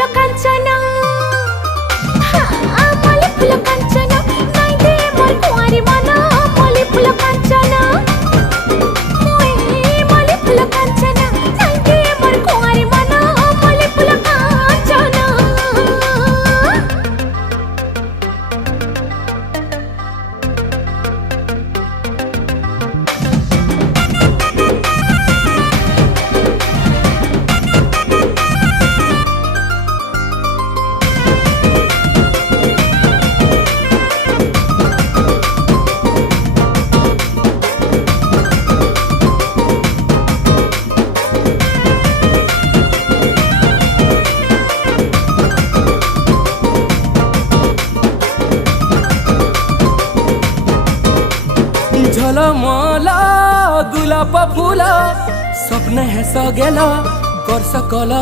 फुल कांचना मल्ली फुल कांचना नाई दे मोर कुंवारी मन मल्ली फुल कांचना मल्ली फुल कांचना नाई दे मोर कुंवारी मन मल्ली फुल कांचना। झलमला गुलाब फुला स्वप्न हे सगेला कर सकल